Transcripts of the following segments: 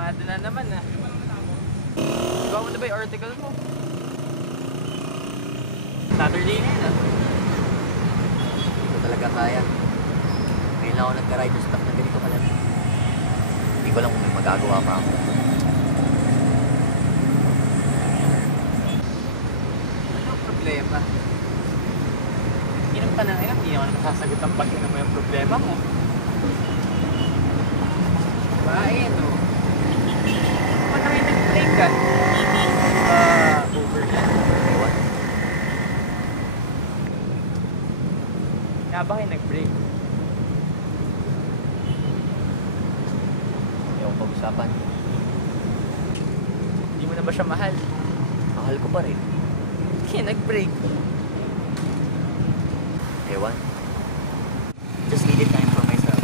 Kalmado na naman ah. Gawa mo na ba yung article mo? Saturday na yun ah. Hindi ko talaga kaya. Ngayon lang ako nagka-ride ng stuff na ganito kalala. Hindi ko lang kung may magagawa pa ako. Ano ang problema? Inom pa na inom, hindi naman masasagot ang pag-inom mo yung problema mo. Bae, no? Ba't na kayo nag-break ka? Over na. Ewan. Kaya ba kayo nag-break? Ayaw pag-usapan. Hindi mo na ba siya mahal? Mahal ko pa rin. Kaya nag-break. Ewan. Just needed time for myself.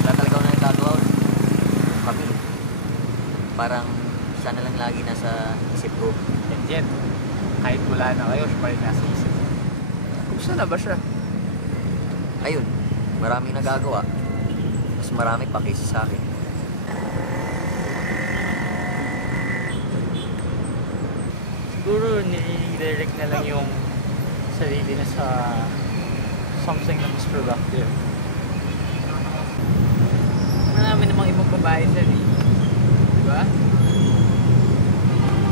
Wala talaga ako na nagagawa. Kami. Parang siya na lang lagi nasa isip ko. And yet, kahit wala na kayo, siya pa rin nasa isip. Kumusta na ba siya? Ayun, maraming nagagawa. Mas marami pa kaysa sa akin. Siguro nire-direct na lang yung sarili na sa something na mas productive. Marami namang ibang babae sa diba?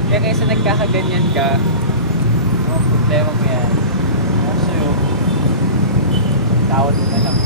Kaya kaysa nagkakaganyan ka, problema mo yan. Ako sa'yo, tawad mo na lang.